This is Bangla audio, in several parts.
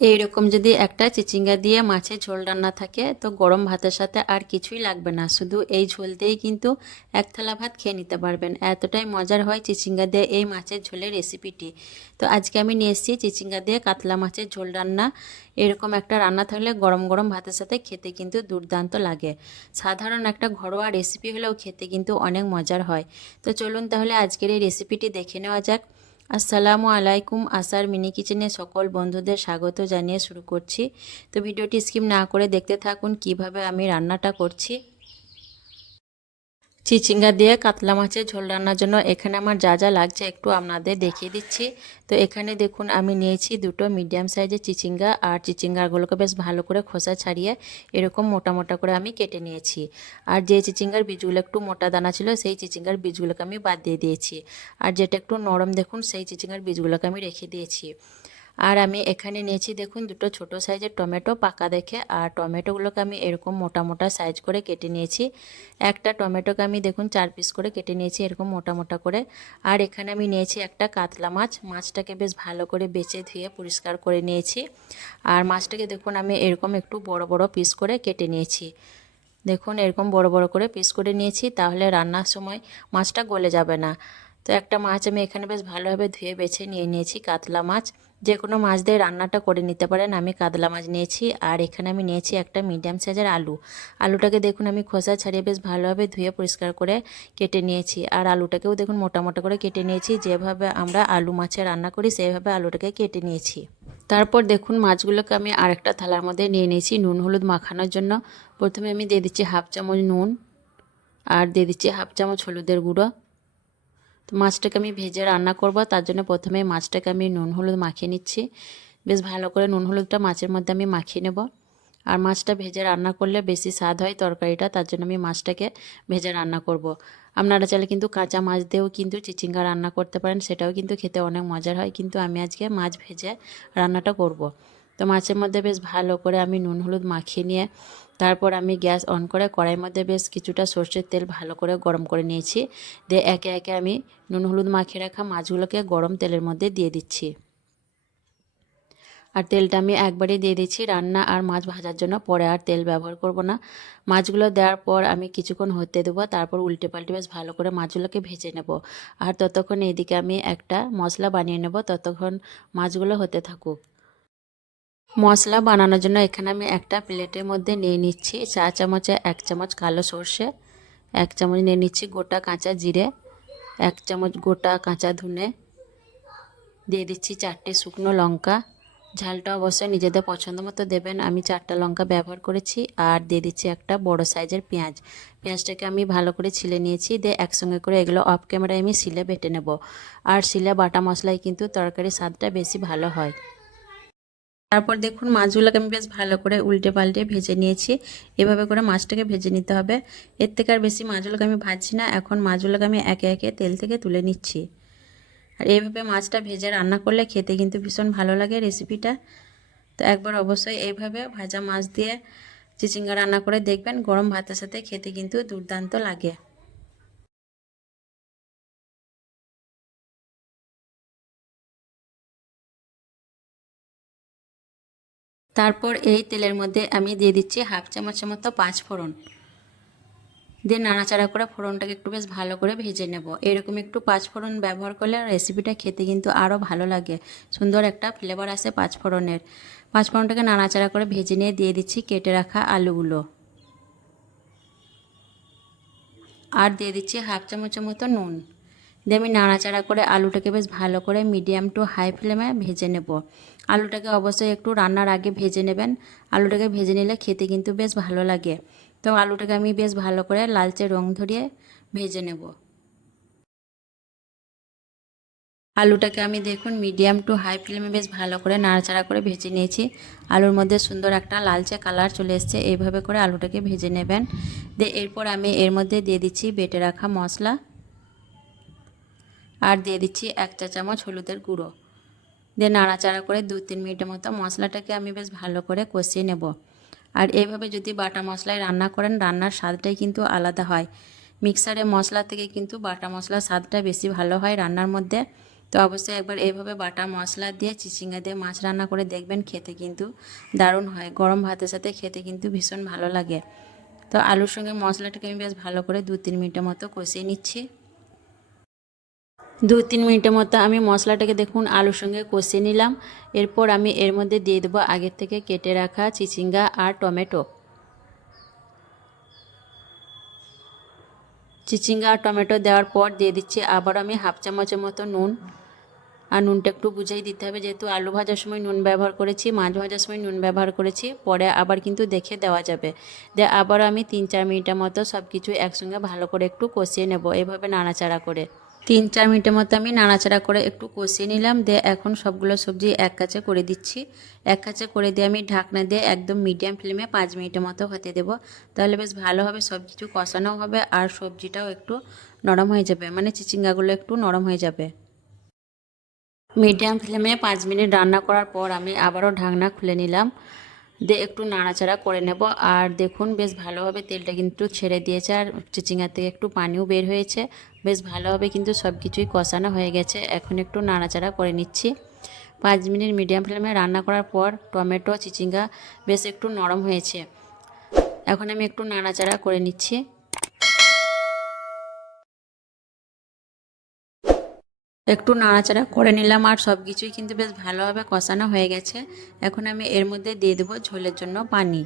এইরকম যদি একটা চিচিঙ্গা দিয়ে মাছের ঝোল রান্না থাকে, তো গরম ভাতের সাথে আর কিছুই লাগবে না। শুধু এই ঝোল দিয়েই কিন্তু এক থালা ভাত খেয়ে নিতে পারবেন। এতটাই মজার হয় চিচিঙ্গা দিয়ে এই মাছের ঝোলের রেসিপিটি। তো আজকে আমি নিয়ে এসেছি চিচিঙ্গা দিয়ে কাতলা মাছের ঝোল রান্না। এরকম একটা রান্না থাকলে গরম গরম ভাতের সাথে খেতে কিন্তু দুর্দান্ত লাগে। সাধারণ একটা ঘরোয়া রেসিপি হলেও খেতে কিন্তু অনেক মজার হয়। তো চলুন তাহলে আজকের এই রেসিপিটি দেখে নেওয়া যাক। আসসালামু আলাইকুম আসার মিনি কিচেনে সকল বন্ধুদের স্বাগত জানিয়ে শুরু করছি। তো ভিডিওটি স্কিপ না করে দেখতে থাকুন কীভাবে আমি রান্নাটা করছি। চিচিঙ্গা দিয়ে কাতলা মাছের ঝোল রান্নার জন্য এখানে আমার যা যা লাগছে একটু আপনাদের দেখিয়ে দিচ্ছি। তো এখানে দেখুন, আমি নিয়েছি দুটো মিডিয়াম সাইজের চিচিঙ্গা আর চিচিঙ্গাগুলোকে বেশ ভালো করে খোসা ছাড়িয়ে এরকম মোটা মোটা করে আমি কেটে নিয়েছি। আর যে চিচিঙ্গার বীজগুলো একটু মোটা দানা ছিল, সেই চিচিঙ্গার বীজগুলোকে আমি বাদ দিয়ে দিয়েছি। আর যেটা একটু নরম, দেখুন, সেই চিচিঙ্গার বীজগুলোকে আমি রেখে দিয়েছি। আর আমি এখানে নিয়েছি দেখুন দুটো ছোট সাইজের টমেটো পাকা দেখে। আর টমেটোগুলোকে আমি এরকম মোটা মোটা সাইজ করে কেটে নিয়েছি। একটা টমেটোকে আমি দেখুন চার পিস করে কেটে নিয়েছি এরকম মোটা মোটা করে। আর এখানে আমি নিয়েছি একটা কাতলা মাছ। মাছটাকে বেশ ভালো করে বেছে ধুয়ে পরিষ্কার করে নিয়েছি। আর মাছটাকে দেখুন আমি এরকম একটু বড় বড় পিস করে কেটে নিয়েছি। দেখুন এরকম বড় বড় করে পিস করে নিয়েছি, তাহলে রান্নার সময় মাছটা গলে যাবে না। তো একটা মাছ আমি এখানে বেশ ভালোভাবে ধুয়ে বেছে নিয়ে নিয়েছি কাতলা মাছ। যে কোনো মাছ দিয়ে রান্নাটা করে নিতে পারেন। আমি কাতলা মাছ নিয়েছি আর এখানে আমি নিয়েছি একটা মিডিয়াম সাইজের আলু। আলুটাকে দেখুন আমি খোসা ছাড়িয়ে বেশ ভালোভাবে ধুয়ে পরিষ্কার করে কেটে নিয়েছি। আর আলুটাকেও দেখুন মোটা মোটা করে কেটে নিয়েছি। যেভাবে আমরা আলু মাছে রান্না করি, সেইভাবে আলুটাকে কেটে নিয়েছি। তারপর দেখুন মাছগুলোকে আমি আরেকটা থালার মধ্যে নিয়ে নিয়েছি নুন হলুদ মাখানোর জন্য। প্রথমে আমি দিয়ে দিচ্ছি হাফ চামচ নুন আর দিয়ে দিচ্ছি হাফ চামচ হলুদের গুঁড়ো। তো মাছটাকে আমি ভেজে রান্না করব তার জন্য প্রথমে মাছটাকে আমি নুন হলুদ মাখিয়ে নিচ্ছি বেশ ভালো করে নুন হলুদটা মাছের মধ্যে আমি মাখিয়ে নেব আর মাছটা ভেজে রান্না করলে বেশি স্বাদ হয় তরকারিটা, তার জন্য আমি মাছটাকে ভেজে রান্না করব। আপনারা চাইলে কিন্তু কাঁচা মাছ দিয়েও কিন্তু চিচিঙ্গা রান্না করতে পারেন, সেটাও কিন্তু খেতে অনেক মজার হয় কিন্তু আমি আজকে মাছ ভেজে রান্নাটা করব। তো মাছের মধ্যে বেশ ভালো করে আমি নুন, হলুদ মাখিয়ে নিয়ে তারপর আমি গ্যাস অন করে কড়াইয়ের মধ্যে বেশ কিছুটা সর্ষের তেল ভালো করে গরম করে নিয়েছি। দিয়ে একে একে আমি নুন, হলুদ মাখিয়ে রাখা মাছগুলোকে গরম তেলের মধ্যে দিয়ে দিচ্ছি। আর তেলটা আমি একবারই দিয়ে দিচ্ছি। রান্না আর মাছ ভাজার জন্য পরে আর তেল ব্যবহার করব না। মাছগুলো দেওয়ার পর আমি কিছুক্ষণ হতে দেবো। তারপর উল্টে পাল্টে বেশ ভালো করে মাছগুলোকে ভেজে নেব। আর ততক্ষণ এদিকে আমি একটা মশলা বানিয়ে নেব। ততক্ষণ মাছগুলো হতে থাকুক। মশলা বানানোর জন্য এখানে আমি একটা প্লেটের মধ্যে নিয়ে নিচ্ছি চা চামচে, এক চামচ কালো সর্ষে, এক চামচ নিয়ে নিচ্ছি গোটা কাঁচা জিরে, এক চামচ গোটা কাঁচা ধুনে, দিয়ে দিচ্ছি চারটে শুকনো লঙ্কা। ঝালটা অবশ্যই নিজেদের পছন্দ মতো দেবেন। আমি চারটা লঙ্কা ব্যবহার করেছি আর দিয়ে দিচ্ছি একটা বড় সাইজের পেঁয়াজ। পেঁয়াজটাকে আমি ভালো করে ছিলে নিয়েছি, দিয়ে একসঙ্গে করে এগুলো অফ ক্যামেরায় আমি শিলে বেটে নেব। আর শিলে বাটা মশলায় কিন্তু তরকারির স্বাদটা বেশি ভালো হয়। তারপর দেখুন মাছগুলোকে আমি বেশ ভালো করে উল্টে পাল্টে ভেজে নিয়েছি। এভাবে করে মাছটাকে ভেজে নিতে হবে। এর থেকে আর বেশি মাছগুলোকে আমি ভাজছি না। এখন মাছগুলোকে আমি একে একে তেল থেকে তুলে নিচ্ছি। আর এইভাবে মাছটা ভেজে রান্না করলে খেতে কিন্তু ভীষণ ভালো লাগে রেসিপিটা। তো একবার অবশ্যই এইভাবে ভাজা মাছ দিয়ে চিচিঙ্গা রান্না করে দেখবেন। গরম ভাতের সাথে খেতে কিন্তু দুর্দান্ত লাগে। তারপর এই তেলের মধ্যে আমি দিয়ে দিচ্ছি হাফ চামচের মতো পাঁচ ফোড়ন। দিয়ে নাড়াচাড়া করে ফোড়নটাকে একটু বেশ ভালো করে ভেজে নেব। এরকম একটু পাঁচ ফোড়ন ব্যবহার করলে রেসিপিটা খেতে কিন্তু আরও ভালো লাগে। সুন্দর একটা ফ্লেভার আসে পাঁচ ফোড়নের। পাঁচ ফোড়নটাকে নাড়াচাড়া করে ভেজে নিয়ে দিয়ে দিচ্ছি কেটে রাখা আলুগুলো। আর দিয়ে দিচ্ছি হাফ চামচের মতো নুন। দিয়ে আমি নাড়াচাড়া করে আলুটাকে বেশ ভালো করে মিডিয়াম টু হাই ফ্লেমে ভেজে নেব। আলুটাকে অবশ্যই একটু রান্নার আগে ভেজে নেবেন। আলুটাকে ভেজে নিলে খেতে কিন্তু বেশ ভালো লাগে। তো আলুটাকে আমি বেশ ভালো করে লালচে রং ধরিয়ে ভেজে নেব। আলুটাকে আমি দেখুন মিডিয়াম টু হাই ফ্লেমে বেশ ভালো করে নাড়াচাড়া করে ভেজে নিয়েছি। আলুর মধ্যে সুন্দর একটা লালচে কালার চলে এসছে, এইভাবে করে আলুটাকে ভেজে নেবেন। দিয়ে এরপর আমি এর মধ্যে দিয়ে দিচ্ছি বেটে রাখা মশলা। আর দিয়ে দিচ্ছি এক চা চামচ হলুদের গুঁড়ো। দিয়ে নাড়াচাড়া করে দু তিন মিনিটের মতো মশলাটাকে আমি বেশ ভালো করে কষিয়ে নেব। আর এইভাবে যদি বাটা মশলায় রান্না করেন, রান্নার স্বাদটাই কিন্তু আলাদা হয়। মিক্সারে মশলা থেকে কিন্তু বাটা মশলার স্বাদটা বেশি ভালো হয় রান্নার মধ্যে। তো অবশ্যই একবার এইভাবে বাটা মশলা দিয়ে চিচিঙ্গা দিয়ে মাছ রান্না করে দেখবেন, খেতে কিন্তু দারুণ হয়। গরম ভাতের সাথে খেতে কিন্তু ভীষণ ভালো লাগে। তো আলুর সঙ্গে মশলাটাকে আমি বেশ ভালো করে দু তিন মিনিটের মতো কষিয়ে নিচ্ছি। দু তিন মিনিটের মতো আমি মশলাটাকে দেখুন, আলুর সঙ্গে কষিয়ে নিলাম। এরপর আমি এর মধ্যে দিয়ে দেবো আগের থেকে কেটে রাখা চিচিঙ্গা আর টমেটো। চিচিঙ্গা আর টমেটো দেওয়ার পর দিয়ে দিচ্ছি আবার আমি হাফ চামচের মতো নুন। আর নুনটা একটু বুঝেই দিতে হবে, যেহেতু আলু ভাজার সময় নুন ব্যবহার করেছি, মাছ ভাজার সময় নুন ব্যবহার করেছি, পরে আবার কিন্তু দেখে দেওয়া যাবে। দিয়ে আবার আমি তিন চার মিনিটের মতো সব কিছু একসঙ্গে ভালো করে একটু কষিয়ে নেব, এভাবে নাড়াচাড়া করে। তিন চার মিনিটের মতো আমি নাড়াচাড়া করে একটু কষিয়ে নিলাম, দিয়ে এখন সবগুলো সবজি এক কাছে করে দিচ্ছি। এক কাছে করে দিয়ে আমি ঢাকনা দিয়ে একদম মিডিয়াম ফ্লেমে পাঁচ মিনিটের মতো হতে দেব। তাহলে বেশ ভালো হবে সব কিছু কষানো হবে আর সবজিটাও একটু নরম হয়ে যাবে মানে চিচিঙ্গাগুলো একটু নরম হয়ে যাবে। মিডিয়াম ফ্লেমে পাঁচ মিনিট রান্না করার পর আমি আবারও ঢাকনা খুলে নিলাম, দিয়ে একটু নাড়াচাড়া করে নেব। আর দেখুন, বেশ ভালোভাবে তেলটা কিন্তু ছেড়ে দিয়েছে, আর চিচিঙ্গা থেকে একটু পানিও বের হয়েছে। বেশ ভালোভাবে কিন্তু সব কিছুই কষানো হয়ে গেছে। এখন একটু নাড়াচাড়া করে নিচ্ছি। পাঁচ মিনিট মিডিয়াম ফ্লেমে রান্না করার পর টমেটো, চিচিঙ্গা বেশ একটু নরম হয়েছে। এখন আমি একটু নাড়াচাড়া করে নিচ্ছি। একটু নাড়াচাড়া করে নিলাম আর সব কিছুই কিন্তু বেশ ভালোভাবে কষানো হয়ে গেছে। এখন আমি এর মধ্যে দিয়ে দেবো ঝোলের জন্য পানি।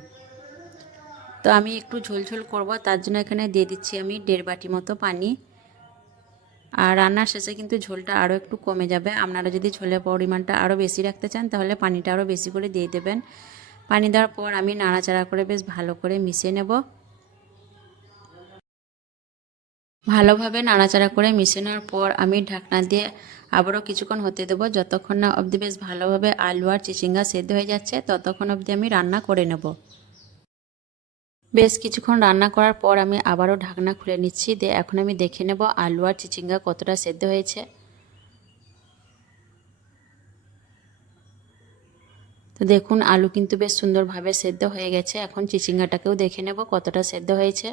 তো আমি একটু ঝোল ঝোল করব, তার জন্য এখানে দিয়ে দিচ্ছি আমি দেড় বাটি মতো পানি। আর রান্নার শেষে কিন্তু ঝোলটা আরও একটু কমে যাবে। আপনারা যদি ঝোলের পরিমাণটা আরও বেশি রাখতে চান, তাহলে পানিটা আরও বেশি করে দিয়ে দেবেন। পানি দেওয়ার পর আমি নাড়াচাড়া করে বেশ ভালো করে মিশিয়ে নেব। ভালোভাবে নাড়াচাড়া করে মিশে নেওয়ার পর আমি ঢাকনা দিয়ে আবারও কিছুক্ষণ হতে দেবো। যতক্ষণ না অবধি বেশ ভালোভাবে আলু আর চিচিঙ্গা সেদ্ধ হয়ে যাচ্ছে, ততক্ষণ অবধি আমি রান্না করে নেব। বেশ কিছুক্ষণ রান্না করার পর আমি আবারও ঢাকনা খুলে নিচ্ছি। দিয়ে এখন আমি দেখে নেব আলু আর চিচিঙ্গা কতটা সেদ্ধ হয়েছে। তো দেখুন, আলু কিন্তু বেশ সুন্দরভাবে সেদ্ধ হয়ে গেছে। এখন চিচিঙ্গাটাকেও দেখে নেব কতটা সেদ্ধ হয়েছে।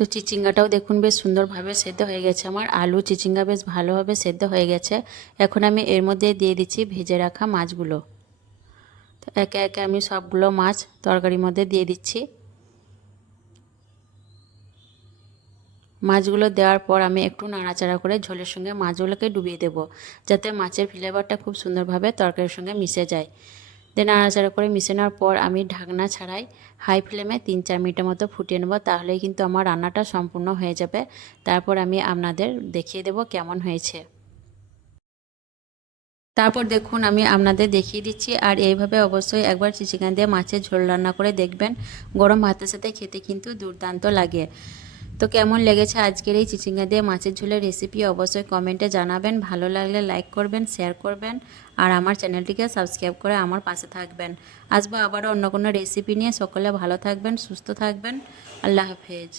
তো চিচিঙ্গাটাও দেখুন বেশ সুন্দরভাবে সেদ্ধ হয়ে গেছে আমার। আলু, চিচিঙ্গা বেশ ভালোভাবে সেদ্ধ হয়ে গেছে। এখন আমি এর মধ্যে দিয়ে দিচ্ছি ভেজে রাখা মাছগুলো। তো একে একে আমি সবগুলো মাছ তরকারির মধ্যে দিয়ে দিচ্ছি। মাছগুলো দেওয়ার পর আমি একটু নাড়াচাড়া করে ঝোলের সঙ্গে মাছগুলোকে ডুবিয়ে দেব, যাতে মাছের ফ্লেভারটা খুব সুন্দরভাবে তরকারির সঙ্গে মিশে যায়। দিয়ে নাড়াচাড়া করে মিশে নেওয়ার পর আমি ঢাকনা ছাড়াই হাই ফ্লেমে তিন চার মিনিটের মতো ফুটিয়ে নেব, তাহলেই কিন্তু আমার রান্নাটা সম্পূর্ণ হয়ে যাবে। তারপর আমি আপনাদের দেখিয়ে দেব কেমন হয়েছে। তারপর দেখুন, আমি আপনাদের দেখিয়ে দিচ্ছি। আর এইভাবে অবশ্যই একবার চিচিকান দিয়ে মাছের ঝোল রান্না করে দেখবেন। গরম ভাতের সাথে খেতে কিন্তু দুর্দান্ত লাগে। তো কেমন লেগেছে আজকের এই চিচিঙ্গা দিয়ে মাছের ঝোলের রেসিপি অবশ্যই কমেন্টে জানাবেন। ভালো লাগলে লাইক করবেন শেয়ার করবেন আর আমার চ্যানেলটিকে সাবস্ক্রাইব করে আমার পাশে থাকবেন। আসব আবারও অন্য কোনো রেসিপি নিয়ে। সকলে ভালো থাকবেন, সুস্থ থাকবেন। আল্লাহ হাফেজ।